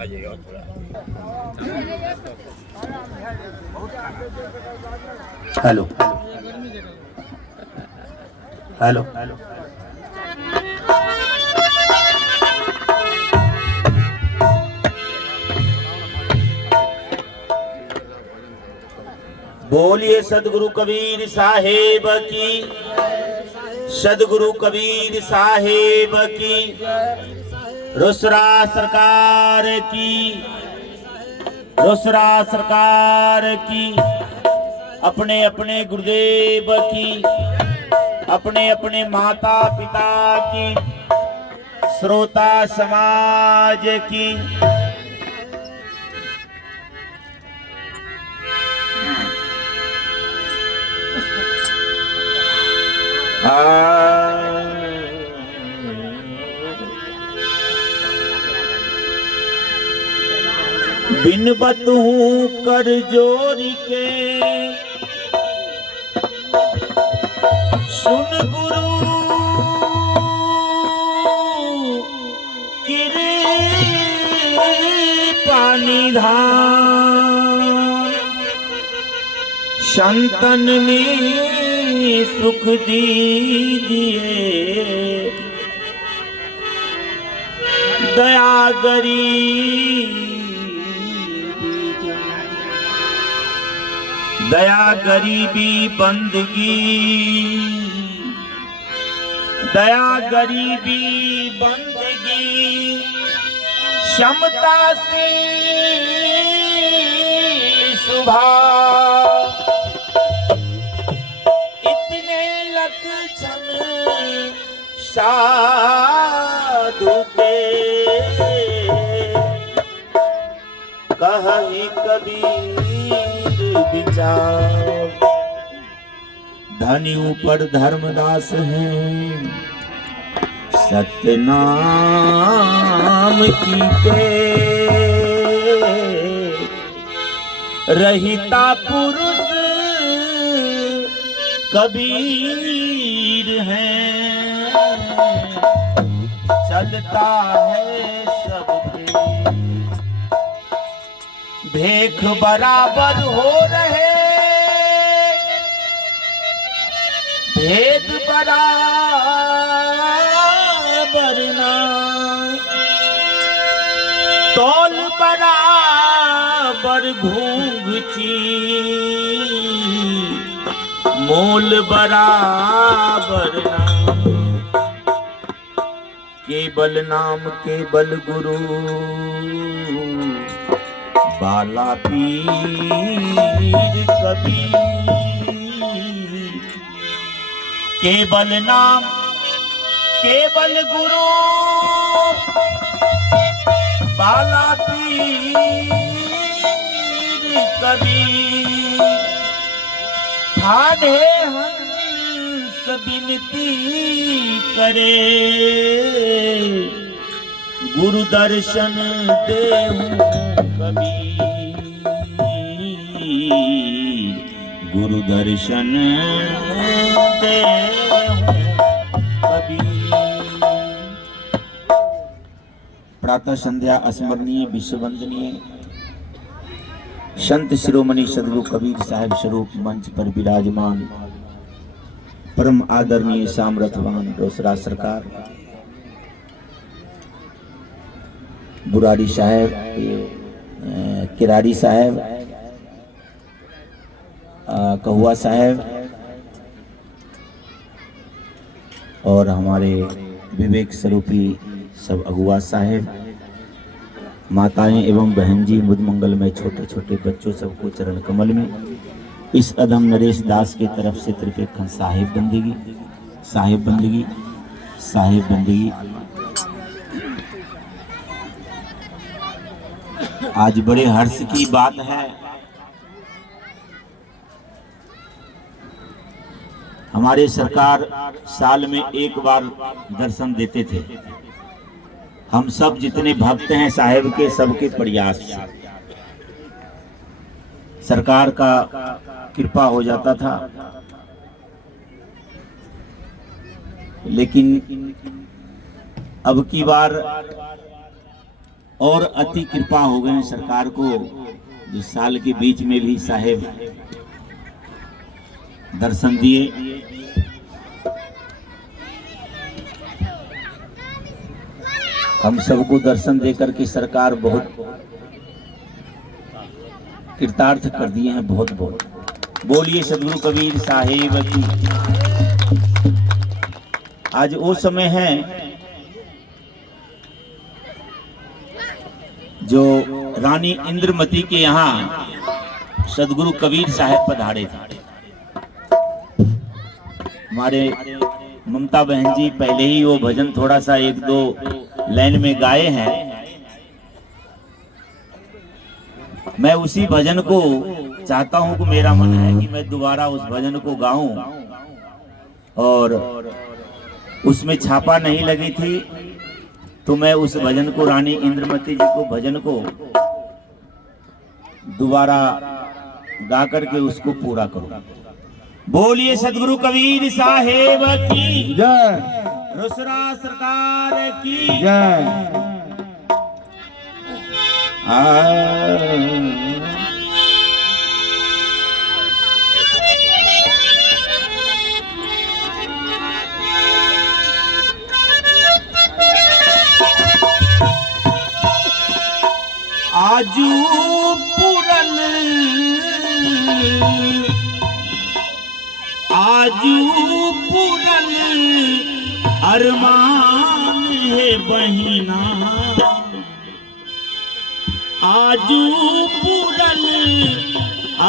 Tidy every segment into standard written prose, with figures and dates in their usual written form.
आइएगा थोड़ा। Hello hello hello. बोलिए सदगुरु कबीर साहेब की, सदगुरु कबीर साहेब की, रोसरा सरकार की, रोसरा सरकार की, अपने अपने गुरुदेव की, अपने अपने माता पिता की, श्रोता समाज की। बिनबत हूँ कर जोरी के, सुन गुरु कृपा निधान, संतन में सुख दीजिए, दया दया गरीबी बंदगी, दया गरीबी बंदगी, क्षमता से सुभाव, इतने लक्षण साधु के, कहि कबीर विचार। धनी ऊपर धर्मदास हैं, सत्य नाम की के, रहिता पुरुष कबीर है, चलता है सब भेख बराबर हो रहे, भेद बराबर ना, तौल बराबर घूंघची, मोल बराबर ना, केवल नाम केवल गुरु, बाला पीर कबीर। केवल नाम केवल गुरु, बाला पीर कबीर। ठाढ़े हंस विनती करे, गुरु दर्शन देहूं कबीर, गुरु दर्शन देहूं कबीर। प्रातः संध्या स्मरणीय विश्ववंदनीय संत शिरोमणि सदगुरु कबीर साहिब स्वरूप मंच पर विराजमान परम आदरणीय सामर्थवान रोसरा सरकार, बुराड़ी साहब, किराड़ी साहब, कहुआ साहब और हमारे विवेक स्वरूपी सब अगुआ साहब, माताएं एवं बहन जी, मुद मंगल में छोटे छोटे बच्चों सबको चरण कमल में इस अधम नरेश दास की तरफ से त्रिपेक्षण साहिब बंदगी, साहिब बंदगी, साहिब बंदगी। आज बड़े हर्ष की बात है, हमारे सरकार साल में एक बार दर्शन देते थे। हम सब जितने भक्त हैं साहिब के, सबके प्रयास से सरकार का कृपा हो जाता था, लेकिन अब की बार और अति कृपा हो गए सरकार को, जो साल के बीच में भी साहेब दर्शन दिए। हम सबको दर्शन देकर के सरकार बहुत कृतार्थ कर दिए हैं। बहुत बहुत बोलिए सदगुरु कबीर साहेब की। आज वो समय है जो रानी इंद्रमती के यहाँ सदगुरु कबीर साहेब पधारे थे। हमारे ममता बहन जी पहले ही वो भजन थोड़ा सा एक दो लाइन में गाए हैं। मैं उसी भजन को चाहता हूं कि मेरा मन है कि मैं दोबारा उस भजन को गाऊं, और उसमें छापा नहीं लगी थी तो मैं उस भजन को, रानी इंद्रमती जी को भजन को दोबारा गा करके उसको पूरा करूं। बोलिए सदगुरु कबीर साहेब की जय, रुसरा सरकार की जय। आजू पूरन अरमान है बहिना, आजू पूरन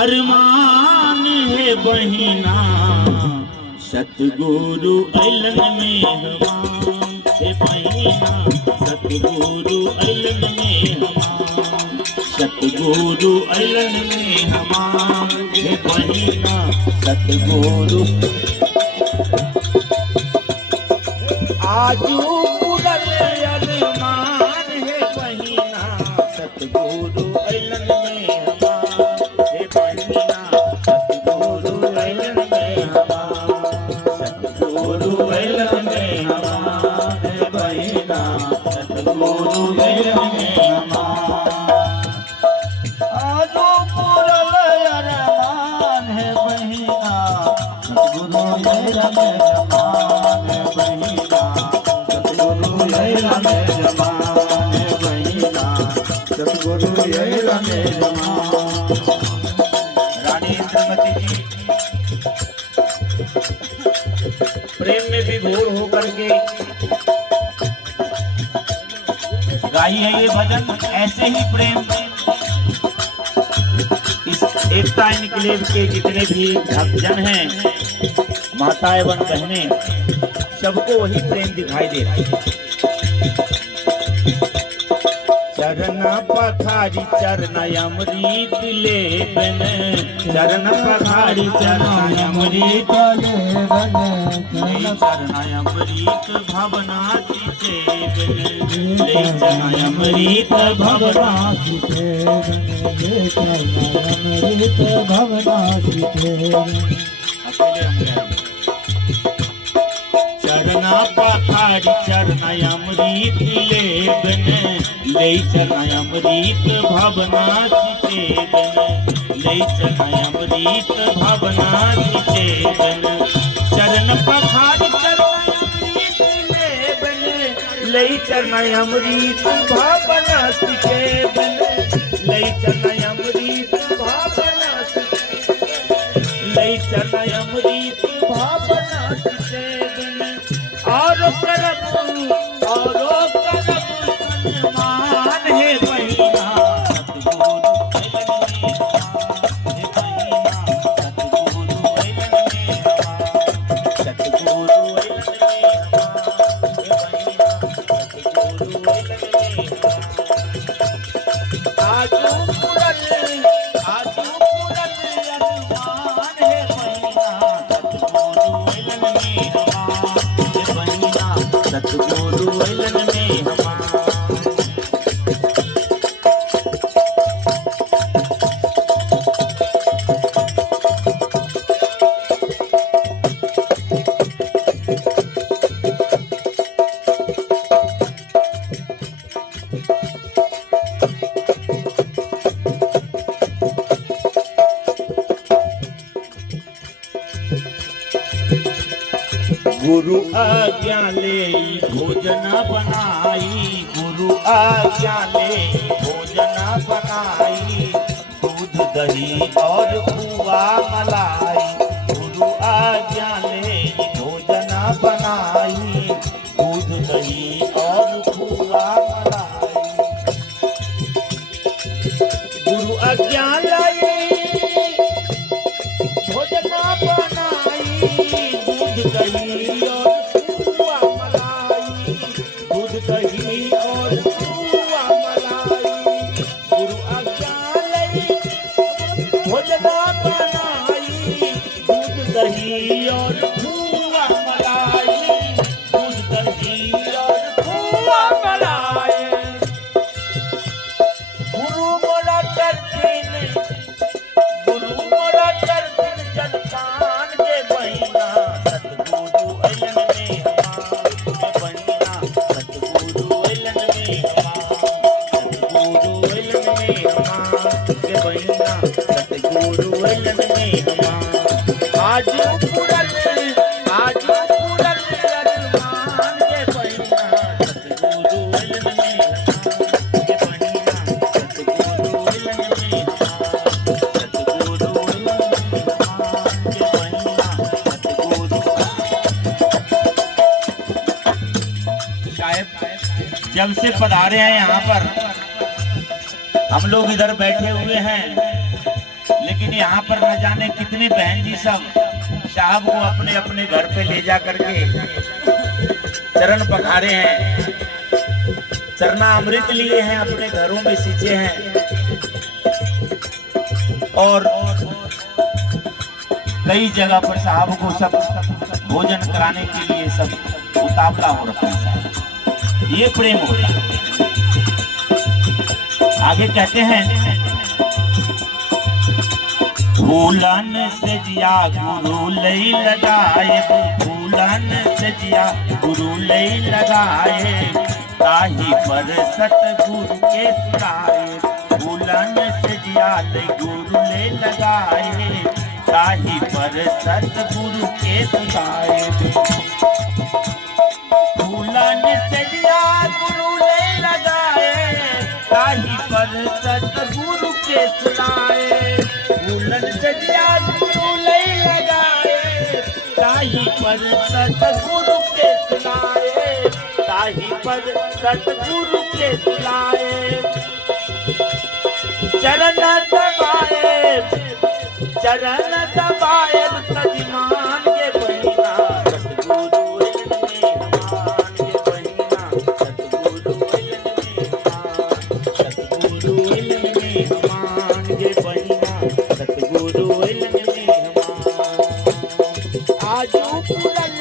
अरमान है बहिना, सतगुरु अलन में हमान है बहिना, सतगुरु अलन में हमान, सतगुरु अलन में हमान है बहिना, सतगुरु आजू पूरन अरमान है बहिना, सतगुरु अलन में हमान है बहिना, सतगुरु अलन में हमान, सतगुरु अलन में हमान है बहिना, सतगुरु अलन में हमान। आजू पूरन अरमान है बहिना, सतगुरु अलन में हमान है बहिना, सतगुरु अलन में हमान है बहिना, सतगुरु अलन में हमान। रानी इंद्रमती जी प्रेम में विभोर होकर के गाई है ये भजन। ऐसे ही प्रेम इस एकता इनकलेव के जितने भी भक्तजन हैं, माता एवं बहनें, सबको वही प्रेम दिखाई दे रहा है। चरण पखारी चरण अमृत लेबन, चरण पखारी चरण अमृत लेबन, चरण अमृत भवना चेबन, चरण अमृत भवना चरण पखारी चरण अमृत लेबन, ले चरण अमृत भवना चेबन, ले चरण अमृत भवना चेबन, चरण पखारी चरण अमृत लेबन, ले चरण अमृत भवना चेबन, ले चरण अमृत भवना ले चरण अमृत भवना चेबन। और करब सन्मान है बहिना, सतगुरु अलन में हमान, सतगुरु अलन में हमान है बहिना, सतगुरु अलन में हमान। आजू पूरन अरमान है बहिना, सतगुरु अलन में हमान है बहिना, सतगुरु अलन में हमान। गुरु आज्ञा ले भोजन बनाई, गुरु आज्ञा ले भोजन बनाई, दूध दही और खुआ मलाई, गुरु आज्ञा ले भोजन बनाई, दूध दही और खुआ मलाई। गुरु आज्ञा लाई भोजन बनाई, दूध दही और खुआ मलाई, दूध दही और खुआ मलाई। गुरु आज्ञा लाई भोजन बनाई, दूध दही और खुआ मलाई, दूध दही और खुआ मलाई। गुरु मोरा करथिन, गुरु मोरा करथिन जनतान के बहिना, सतगुरु अइलन में हमार के बहिना, सतगुरु अइलन में हमार, सतगुरु अइलन में हमार के बहिना, सतगुरु अइलन में हमार। आजू पुरल अरमान के बहिना, सतगुरु अइलन में हमार के बहिना, सतगुरु अइलन में हमार, सतगुरु अइलन में हमार के बहिना, सतगुरु। साहब जब से पधारे हैं यहाँ पर, हम लोग इधर बैठे हुए हैं, लेकिन यहाँ पर न जाने कितने बहन जी सब साहब को अपने अपने घर पे ले जा करके चरण पखारे हैं, चरणामृत लिए हैं, अपने घरों में सींचे हैं, और कई जगह पर साहब को सब भोजन कराने के लिए सब उतावला हो रखा है साहब। ये प्रेम होता है। आगे कहते हैं, फूलन से जिया गुरु लई लगाए, फूलन से जिया गुरु लई लगाए, ताही पर सतगुरु के सुनाए, फूलन से जिया लई गुरु ले लगाए, ताही पर सतगुरु के सुनाए। फूलन से जिया गुरु ले लगाए, ताही पर सतगुरु के सुनाए, फूलन से जिया गुरु ले लगाए, ताही पर सतगुरु के सुनाए, ताही पर सतगुरु के सुनाए। चरण दबाए, चरण दबाए सजमान के बहिना, सतगुरु अइलन में हमार के बहिना, सतगुरु अइलन में हमार, सतगुरु अइलन में हमार के बहिना, सतगुरु अइलन में हमार। आजू पुरल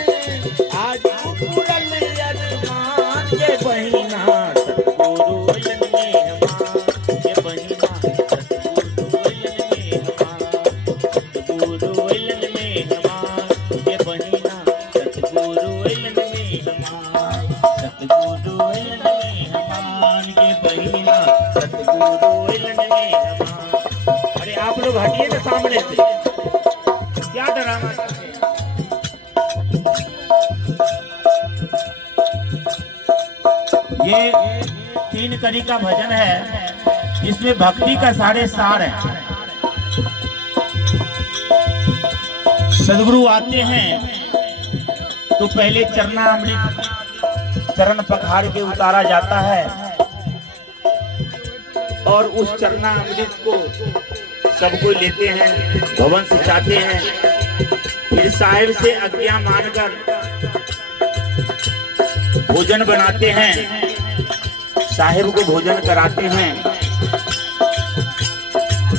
अरमान के बहिना, सतगुरु अइलन में हमार के बहिना, सतगुरु अइलन में हमार, सतगुरु अइलन में हमार के बहिना, सतगुरु अइलन में हमार, सतगुरु अइलन में हमार के बहिना, सतगुरु अइलन में हमार। अरे आप लोग हटिए ना सामने से, क्या डराना चाहते हैं? ये 3 कड़ी का भजन है, जिसमें भक्ति का सारे सार है। सदगुरु आते हैं तो पहले चरणामृत चरण पखार के उतारा जाता है, और उस चरणामृत को सब कोई लेते हैं, भवन सिंचाते हैं, फिर साहिब से आज्ञा मानकर भोजन बनाते हैं, साहिब को भोजन कराते हैं।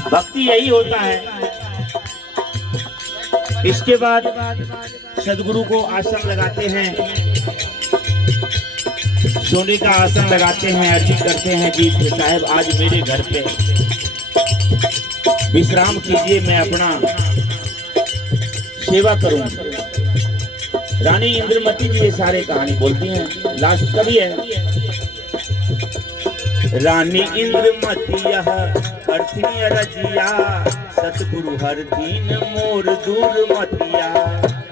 भक्ति यही होता है। इसके बाद सदगुरु को आसन लगाते हैं, सोने का आसन लगाते हैं, अर्जी करते हैं कि साहब आज मेरे घर पे विश्राम कीजिए, मैं अपना सेवा करूं। रानी इंद्रमती जी ये सारे कहानी बोलती हैं। लास्ट कभी है, रानी इंद्रमती यह अर्थिनी रजिया, सतगुरु हर दीन मोर दूर मतिया।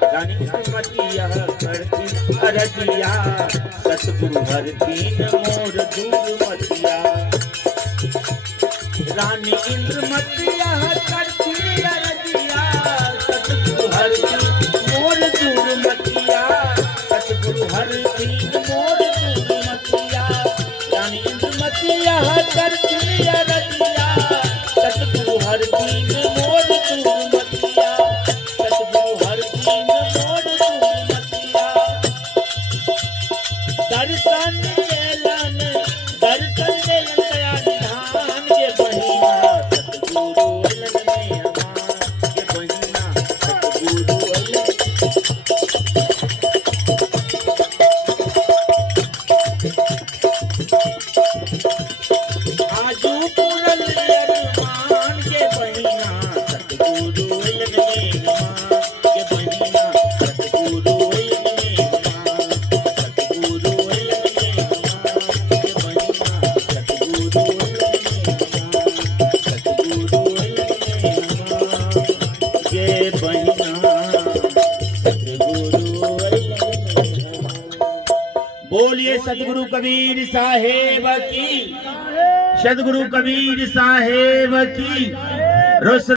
रानी इंद्रमतिया करती अरजिया सतगुरु हर दीन मोर दूर मतिया रानी इंद्रमतिया करती अरजिया सतगुरु हर दीन मोर दूर मतिया सतगुरु हर दीन मोर दूर मतिया रानी इंद्रमतिया करती अरजिया सतगुरु हर दीन मोर दूर मतिया सतगुरु हर दीन मोर दूर मतिया दर्शन लेलन दया निधान के बहिना सतगुरु अलन में अमान के बहिना सतगुरु अलन आजू पूरन अरमान के बहिना सतगुरु अलन में अमान के बहिना सतगुरु अलन में अमान सतगुरु अलन में अमान के बहिना सतगुरु अलन में अमान सतगुरु अलन में अमान के बहिना सतगुरु अलन में अमान। बोलिए सतगुरु कबीर साहेब की, सतगुरु कबीर साहेब की। रोशन